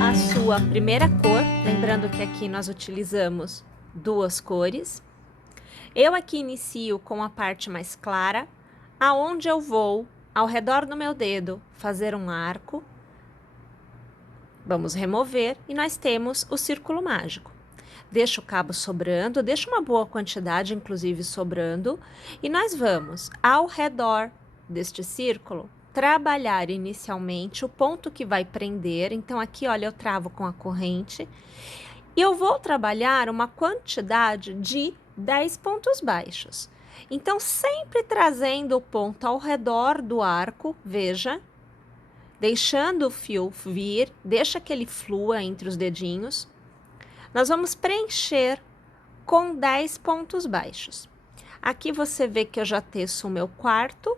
a sua primeira cor, lembrando que aqui nós utilizamos duas cores. Eu aqui inicio com a parte mais clara, aonde eu vou, ao redor do meu dedo, fazer um arco. Vamos remover e nós temos o círculo mágico. Deixo o cabo sobrando, deixo uma boa quantidade, inclusive, sobrando, e nós vamos, ao redor deste círculo, trabalhar inicialmente o ponto que vai prender. Então, aqui, olha, eu travo com a corrente, e eu vou trabalhar uma quantidade de 10 pontos baixos. Então, sempre trazendo o ponto ao redor do arco, veja, deixando o fio vir, deixa que ele flua entre os dedinhos. Nós vamos preencher com 10 pontos baixos. Aqui você vê que eu já teço o meu quarto.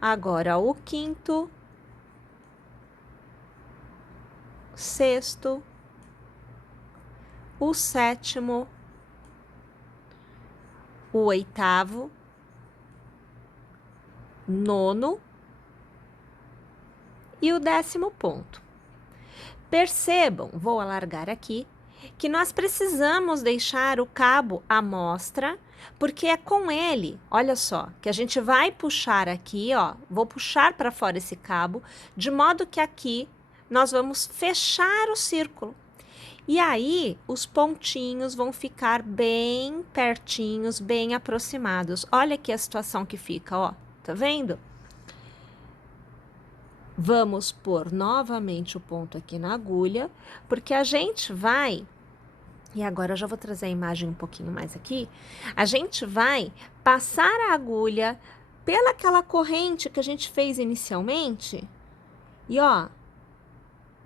Agora o quinto, sexto, o sétimo, o oitavo, nono e o 10º ponto. Percebam, vou alargar aqui, que nós precisamos deixar o cabo à mostra, porque é com ele, olha só, que a gente vai puxar aqui, ó, vou puxar para fora esse cabo, de modo que aqui nós vamos fechar o círculo. E aí, os pontinhos vão ficar bem pertinhos, bem aproximados. Olha aqui a situação que fica, ó, tá vendo? Vamos pôr novamente o ponto aqui na agulha, porque a gente vai, e agora eu já vou trazer a imagem um pouquinho mais aqui, a gente vai passar a agulha pelaquela corrente que a gente fez inicialmente, e ó,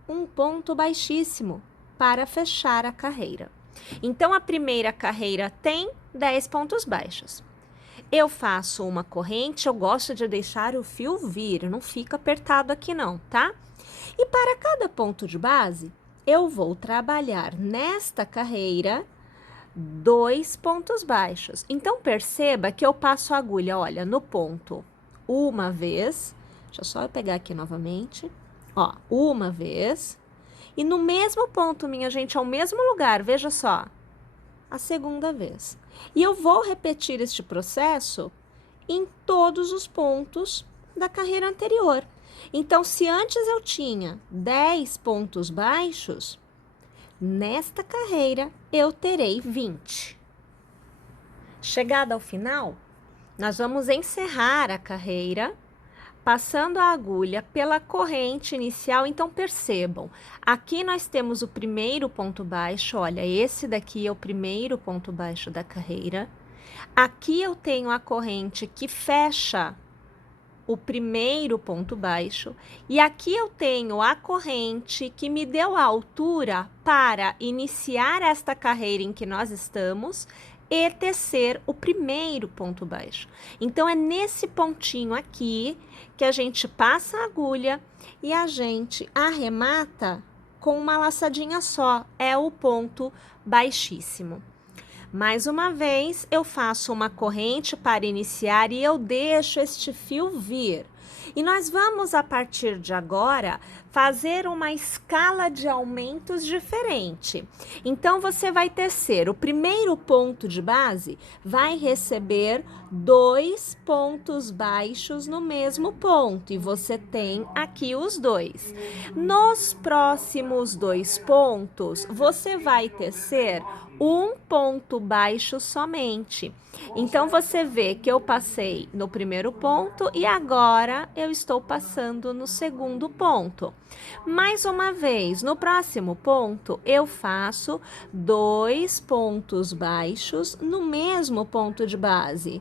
um ponto baixíssimo para fechar a carreira. Então, a primeira carreira tem 10 pontos baixos. Eu faço uma corrente, eu gosto de deixar o fio vir, não fica apertado aqui não, tá? E para cada ponto de base, eu vou trabalhar nesta carreira 2 pontos baixos. Então, perceba que eu passo a agulha, olha, no ponto uma vez, deixa só eu pegar aqui novamente, ó, uma vez, e no mesmo ponto, minha gente, ao mesmo lugar, veja só, a segunda vez. E eu vou repetir este processo em todos os pontos da carreira anterior. Então, se antes eu tinha 10 pontos baixos, nesta carreira eu terei 20. Chegada ao final, nós vamos encerrar a carreira passando a agulha pela corrente inicial. Então, percebam, aqui nós temos o primeiro ponto baixo, olha, esse daqui é o primeiro ponto baixo da carreira. Aqui eu tenho a corrente que fecha o primeiro ponto baixo, e aqui eu tenho a corrente que me deu a altura para iniciar esta carreira em que nós estamos e tecer o primeiro ponto baixo. Então, é nesse pontinho aqui que a gente passa a agulha e a gente arremata com uma laçadinha só, é o ponto baixíssimo. Mais uma vez, eu faço uma corrente para iniciar e eu deixo este fio vir. E nós vamos, a partir de agora, fazer uma escala de aumentos diferente. Então, você vai tecer o primeiro ponto de base, vai receber 2 pontos baixos no mesmo ponto, e você tem aqui os 2. Nos próximos 2 pontos, você vai tecer um ponto baixo somente. Então, você vê que eu passei no primeiro ponto e agora eu estou passando no segundo ponto. Mais uma vez, no próximo ponto, eu faço 2 pontos baixos no mesmo ponto de base.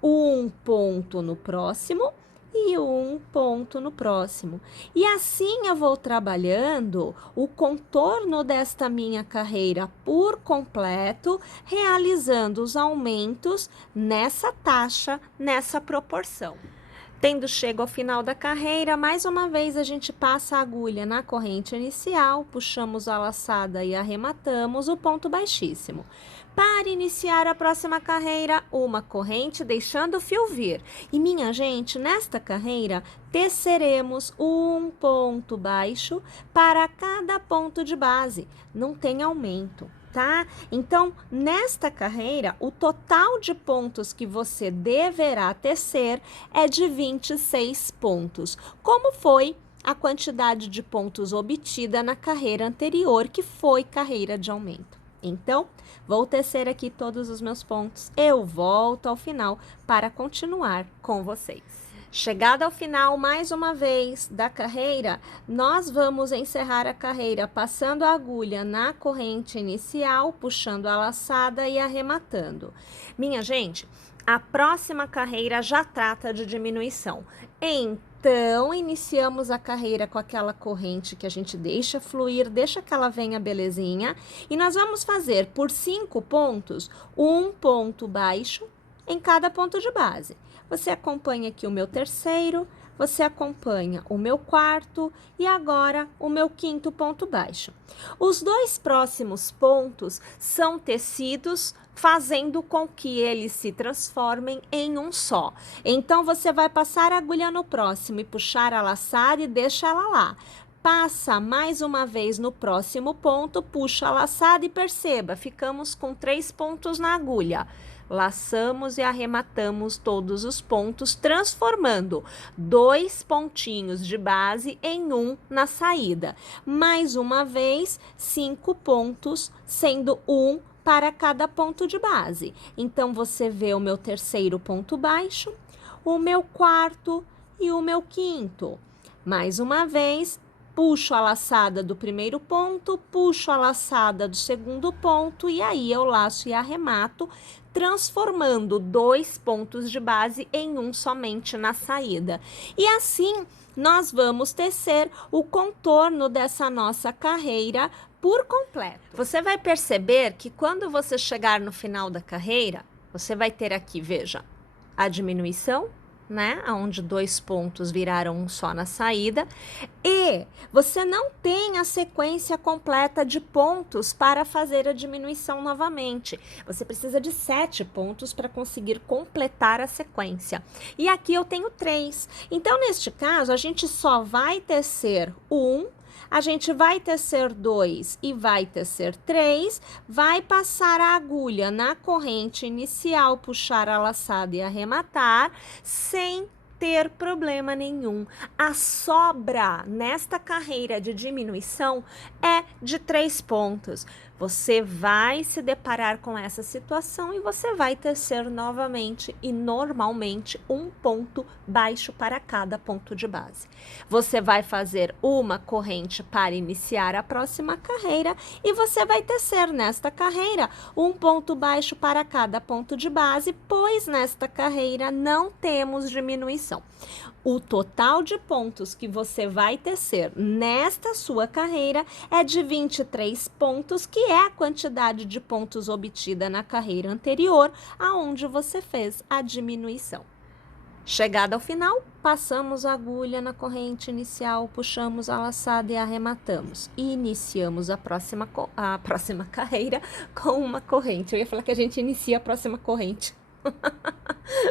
Um ponto no próximo e um ponto no próximo. E assim eu vou trabalhando o contorno desta minha carreira por completo, realizando os aumentos nessa taxa, nessa proporção. Tendo chego ao final da carreira, mais uma vez a gente passa a agulha na corrente inicial, puxamos a laçada e arrematamos o ponto baixíssimo. Para iniciar a próxima carreira, uma corrente deixando o fio vir. E minha gente, nesta carreira, teceremos um ponto baixo para cada ponto de base. Não tem aumento, tá? Então, nesta carreira, o total de pontos que você deverá tecer é de 26 pontos. Como foi a quantidade de pontos obtida na carreira anterior, que foi carreira de aumento. Então, vou tecer aqui todos os meus pontos. Eu volto ao final para continuar com vocês. Chegada ao final, mais uma vez, da carreira, nós vamos encerrar a carreira passando a agulha na corrente inicial, puxando a laçada e arrematando. Minha gente, a próxima carreira já trata de diminuição. Então, iniciamos a carreira com aquela corrente que a gente deixa fluir, deixa que ela venha belezinha. E nós vamos fazer por 5 pontos, um ponto baixo em cada ponto de base. Você acompanha aqui o meu terceiro, você acompanha o meu quarto e agora o meu quinto ponto baixo. Os 2 próximos pontos são tecidos fazendo com que eles se transformem em um só. Então, você vai passar a agulha no próximo e puxar a laçada e deixa ela lá. Passa mais uma vez no próximo ponto, puxa a laçada e perceba, ficamos com 3 pontos na agulha. Laçamos e arrematamos todos os pontos, transformando 2 pontinhos de base em um na saída. Mais uma vez, 5 pontos, sendo um para cada ponto de base. Então, você vê o meu terceiro ponto baixo, o meu quarto e o meu quinto. Mais uma vez, puxo a laçada do primeiro ponto, puxo a laçada do segundo ponto e aí eu laço e arremato, transformando 2 pontos de base em um somente na saída. E assim, nós vamos tecer o contorno dessa nossa carreira por completo. Você vai perceber que quando você chegar no final da carreira, você vai ter aqui, veja, a diminuição, né? Onde 2 pontos viraram um só na saída. E você não tem a sequência completa de pontos para fazer a diminuição novamente. Você precisa de 7 pontos para conseguir completar a sequência. E aqui eu tenho 3. Então, neste caso, a gente só vai tecer um, a gente vai tecer 2 e vai tecer 3, vai passar a agulha na corrente inicial, puxar a laçada e arrematar, sem ter problema nenhum. A sobra nesta carreira de diminuição é de 3 pontos. Você vai se deparar com essa situação e você vai tecer novamente e normalmente um ponto baixo para cada ponto de base. Você vai fazer uma corrente para iniciar a próxima carreira e você vai tecer nesta carreira um ponto baixo para cada ponto de base, pois nesta carreira não temos diminuição. O total de pontos que você vai tecer nesta sua carreira é de 23 pontos, que é a quantidade de pontos obtida na carreira anterior, aonde você fez a diminuição. Chegada ao final, passamos a agulha na corrente inicial, puxamos a laçada e arrematamos. E iniciamos a próxima carreira com uma corrente. Eu ia falar que a gente inicia a próxima corrente.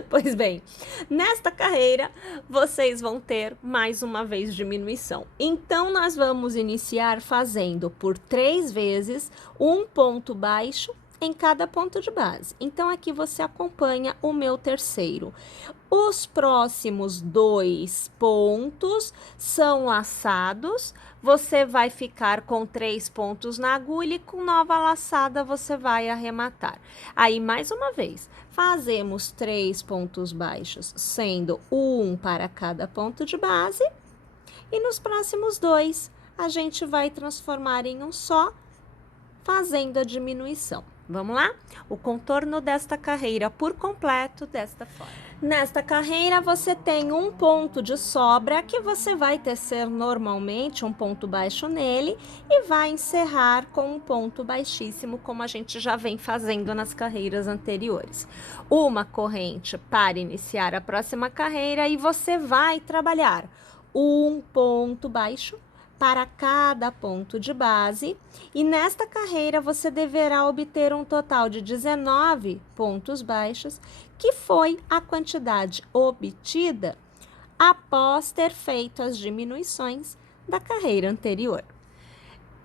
Pois bem, nesta carreira vocês vão ter mais uma vez diminuição. Então, nós vamos iniciar fazendo por 3 vezes um ponto baixo em cada ponto de base. Então, aqui você acompanha o meu terceiro. Os próximos 2 pontos são laçados. Você vai ficar com 3 pontos na agulha e com nova laçada você vai arrematar. Aí, mais uma vez, fazemos 3 pontos baixos, sendo um para cada ponto de base. E nos próximos 2, a gente vai transformar em um só, fazendo a diminuição. Vamos lá? O contorno desta carreira por completo desta forma. Nesta carreira, você tem um ponto de sobra que você vai tecer normalmente um ponto baixo nele e vai encerrar com um ponto baixíssimo, como a gente já vem fazendo nas carreiras anteriores. Uma corrente para iniciar a próxima carreira e você vai trabalhar um ponto baixo para cada ponto de base, e nesta carreira você deverá obter um total de 19 pontos baixos, que foi a quantidade obtida após ter feito as diminuições da carreira anterior.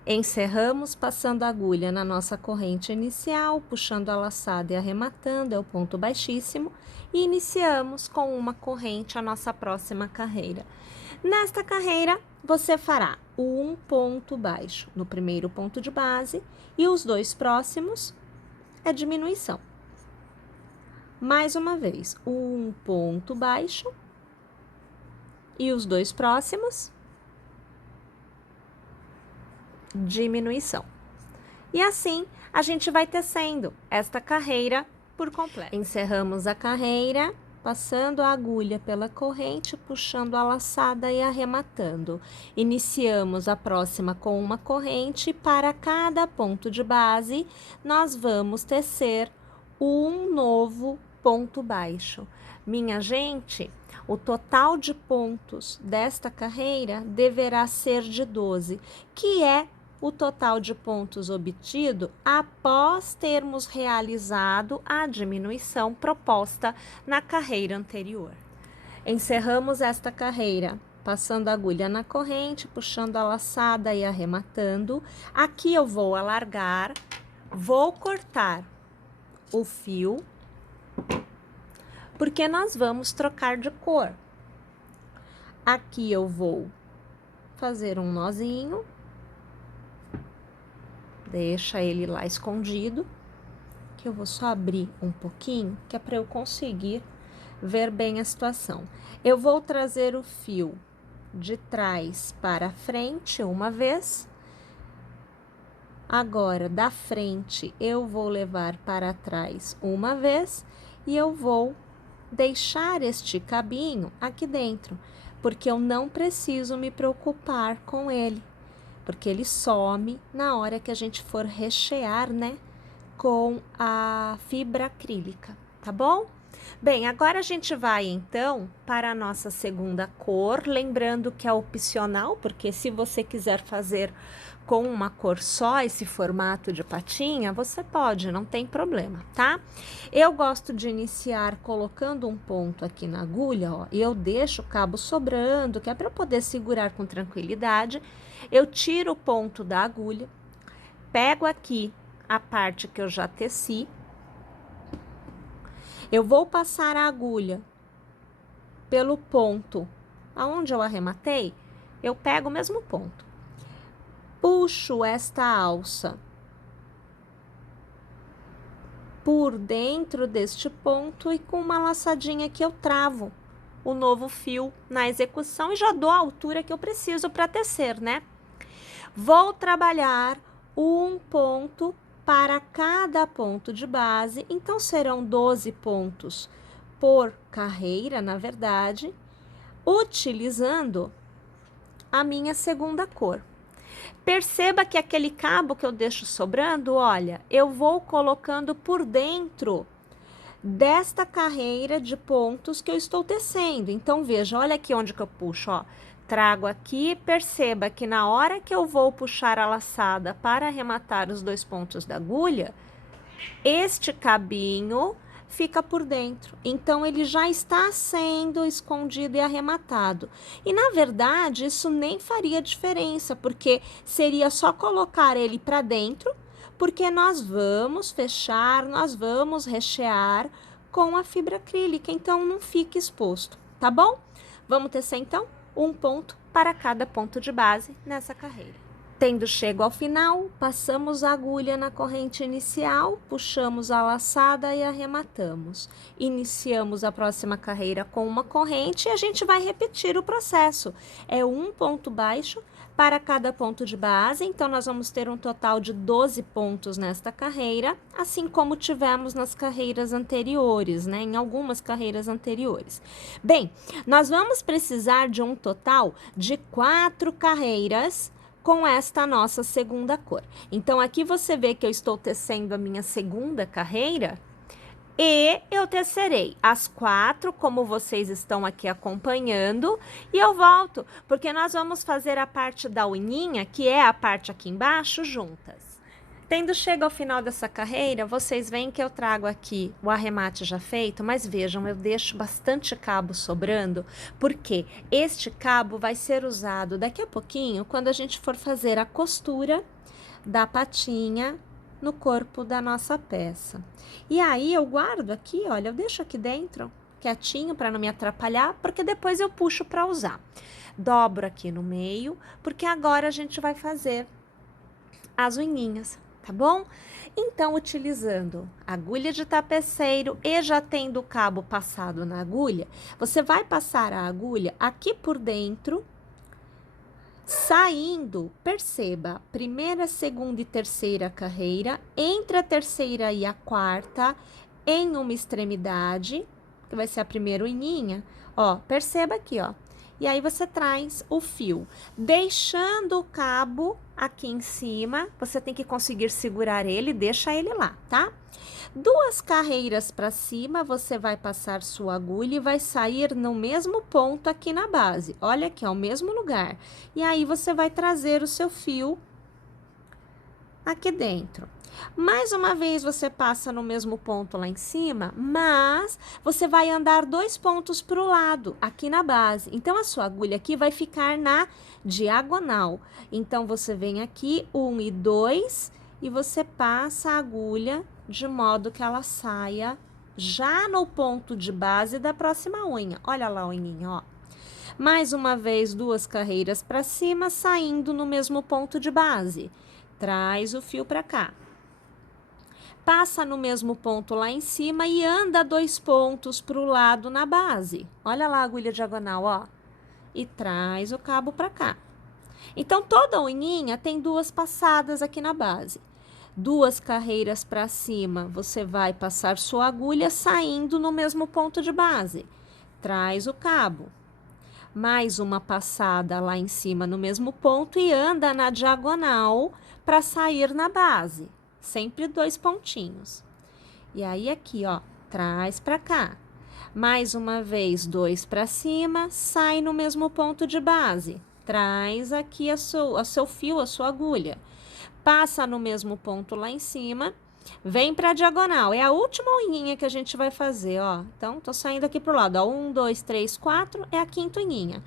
Encerramos passando a agulha na nossa corrente inicial, puxando a laçada e arrematando, é o ponto baixíssimo, e iniciamos com uma corrente a nossa próxima carreira. Nesta carreira, você fará um ponto baixo no primeiro ponto de base e os dois próximos é diminuição. Mais uma vez, um ponto baixo e os dois próximos, diminuição. E assim, a gente vai tecendo esta carreira por completo. Encerramos a carreira, passando a agulha pela corrente, puxando a laçada e arrematando. Iniciamos a próxima com uma corrente, para cada ponto de base, nós vamos tecer um novo ponto baixo. Minha gente, o total de pontos desta carreira deverá ser de 12, que é o total de pontos obtido após termos realizado a diminuição proposta na carreira anterior. Encerramos esta carreira passando a agulha na corrente, puxando a laçada e arrematando. Aqui eu vou alargar, vou cortar o fio, porque nós vamos trocar de cor. Aqui eu vou fazer um nozinho, deixa ele lá escondido, que eu vou só abrir um pouquinho, que é para eu conseguir ver bem a situação. Eu vou trazer o fio de trás para frente uma vez. Agora, da frente, eu vou levar para trás uma vez e eu vou deixar este cabinho aqui dentro, porque eu não preciso me preocupar com ele, porque ele some na hora que a gente for rechear, né, com a fibra acrílica, tá bom? Bem, agora a gente vai então para a nossa segunda cor, lembrando que é opcional, porque se você quiser fazer com uma cor só esse formato de patinha, você pode, não tem problema, tá? Eu gosto de iniciar colocando um ponto aqui na agulha, ó, e eu deixo o cabo sobrando, que é para eu poder segurar com tranquilidade. Eu tiro o ponto da agulha, pego aqui a parte que eu já teci, eu vou passar a agulha pelo ponto aonde eu arrematei, eu pego o mesmo ponto, puxo esta alça por dentro deste ponto e com uma laçadinha que eu travo o novo fio na execução e já dou a altura que eu preciso para tecer, né? Vou trabalhar um ponto para cada ponto de base, então serão 12 pontos por carreira, na verdade, utilizando a minha segunda cor. Perceba que aquele cabo que eu deixo sobrando, olha, eu vou colocando por dentro desta carreira de pontos que eu estou tecendo. Então, veja, olha aqui onde que eu puxo, ó. Trago aqui, perceba que na hora que eu vou puxar a laçada para arrematar os dois pontos da agulha, este cabinho fica por dentro. Então, ele já está sendo escondido e arrematado. E, na verdade, isso nem faria diferença, porque seria só colocar ele para dentro, porque nós vamos fechar, nós vamos rechear com a fibra acrílica, então não fica exposto, tá bom? Vamos tecer, então, um ponto para cada ponto de base nessa carreira. Tendo chego ao final, passamos a agulha na corrente inicial, puxamos a laçada e arrematamos. Iniciamos a próxima carreira com uma corrente e a gente vai repetir o processo. É um ponto baixo para cada ponto de base, então nós vamos ter um total de 12 pontos nesta carreira, assim como tivemos nas carreiras anteriores, né? Em algumas carreiras anteriores. Bem, nós vamos precisar de um total de 4 carreiras com esta nossa segunda cor. Então, aqui você vê que eu estou tecendo a minha segunda carreira E eu tecerei as 4, como vocês estão aqui acompanhando, e eu volto, porque nós vamos fazer a parte da unhinha, que é a parte aqui embaixo, juntas. Tendo chego ao final dessa carreira, vocês veem que eu trago aqui o arremate já feito, mas vejam, eu deixo bastante cabo sobrando, porque este cabo vai ser usado daqui a pouquinho, quando a gente for fazer a costura da patinha no corpo da nossa peça. E aí eu guardo aqui, olha, eu deixo aqui dentro, quietinho, para não me atrapalhar, porque depois eu puxo para usar. Dobro aqui no meio, porque agora a gente vai fazer as unhinhas. Tá bom? Então, utilizando agulha de tapeceiro e já tendo o cabo passado na agulha, você vai passar a agulha aqui por dentro, saindo, perceba, primeira, segunda e terceira carreira, entre a terceira e a quarta, em uma extremidade, que vai ser a primeira unhinha, ó, perceba aqui, ó. E aí você traz o fio, deixando o cabo aqui em cima, você tem que conseguir segurar ele, deixa ele lá, tá? 2 carreiras para cima, você vai passar sua agulha e vai sair no mesmo ponto aqui na base. Olha aqui, ó, o mesmo lugar. E aí você vai trazer o seu fio aqui dentro. Mais uma vez você passa no mesmo ponto lá em cima, mas você vai andar 2 pontos para o lado, aqui na base. Então, a sua agulha aqui vai ficar na diagonal. Então, você vem aqui, 1 e 2, e você passa a agulha de modo que ela saia já no ponto de base da próxima unha. Olha lá a unhinha, ó. Mais uma vez, 2 carreiras para cima, saindo no mesmo ponto de base. Traz o fio para cá. Passa no mesmo ponto lá em cima e anda 2 pontos para o lado na base. Olha lá a agulha diagonal, ó. E traz o cabo para cá. Então, toda unhinha tem 2 passadas aqui na base. 2 carreiras para cima, você vai passar sua agulha saindo no mesmo ponto de base. Traz o cabo. Mais uma passada lá em cima no mesmo ponto e anda na diagonal para sair na base. Sempre 2 pontinhos. E aí, aqui, ó, traz pra cá. Mais uma vez, 2 pra cima, sai no mesmo ponto de base. Traz aqui o seu fio, a sua agulha. Passa no mesmo ponto lá em cima, vem pra diagonal. É a última unhinha que a gente vai fazer, ó. Então, tô saindo aqui pro lado, ó. 1, 2, 3, 4, é a 5ª unhinha.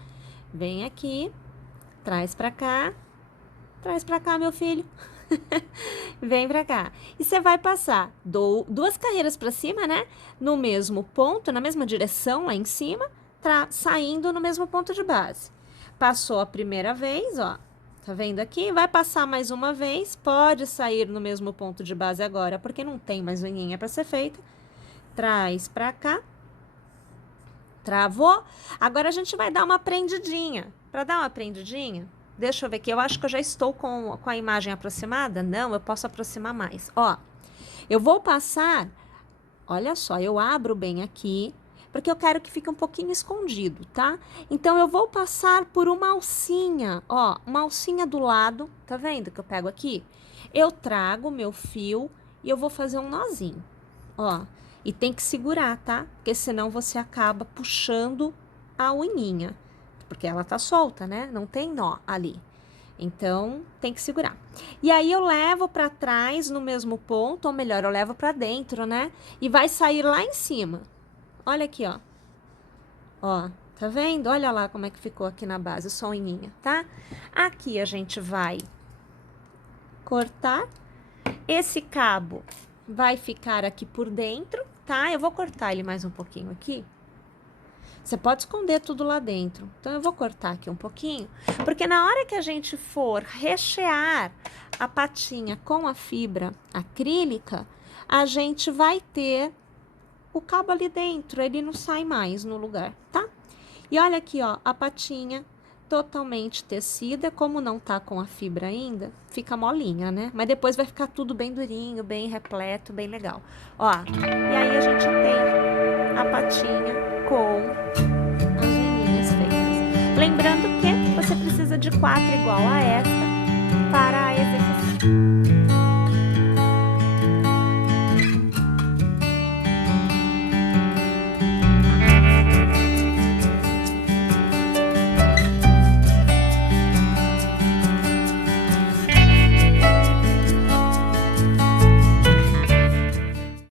Vem aqui, traz pra cá, meu filho. Vem pra cá. E você vai passar 2 carreiras pra cima, né? No mesmo ponto, na mesma direção lá em cima, saindo no mesmo ponto de base. Passou a primeira vez, ó. Tá vendo aqui? Vai passar mais uma vez, pode sair no mesmo ponto de base agora, porque não tem mais unhinha pra ser feita. Traz pra cá. Travou. Agora a gente vai dar uma prendidinha. Pra dar uma prendidinha, deixa eu ver aqui, eu acho que eu já estou com a imagem aproximada. Não, eu posso aproximar mais. Ó, eu vou passar, olha só, eu abro bem aqui, porque eu quero que fique um pouquinho escondido, tá? Então, eu vou passar por uma alcinha, ó, uma alcinha do lado, tá vendo que eu pego aqui? Eu trago o meu fio e eu vou fazer um nozinho, ó. E tem que segurar, tá? Porque senão você acaba puxando a unhinha. Porque ela tá solta, né? Não tem nó ali. Então, tem que segurar. E aí, eu levo pra trás no mesmo ponto, ou melhor, eu levo pra dentro, né? E vai sair lá em cima. Olha aqui, ó. Ó, tá vendo? Olha lá como é que ficou aqui na base, só a unhinha, tá? Aqui a gente vai cortar. Esse cabo vai ficar aqui por dentro, tá? Eu vou cortar ele mais um pouquinho aqui. Você pode esconder tudo lá dentro. Então, eu vou cortar aqui um pouquinho, porque na hora que a gente for rechear a patinha com a fibra acrílica, a gente vai ter o cabo ali dentro, ele não sai mais no lugar, tá? E olha aqui, ó, a patinha totalmente tecida, como não tá com a fibra ainda, fica molinha, né? Mas depois vai ficar tudo bem durinho, bem repleto, bem legal. Ó, e aí a gente tem a patinha com as unhinhas feitas. Lembrando que você precisa de 4 igual a esta para a execução.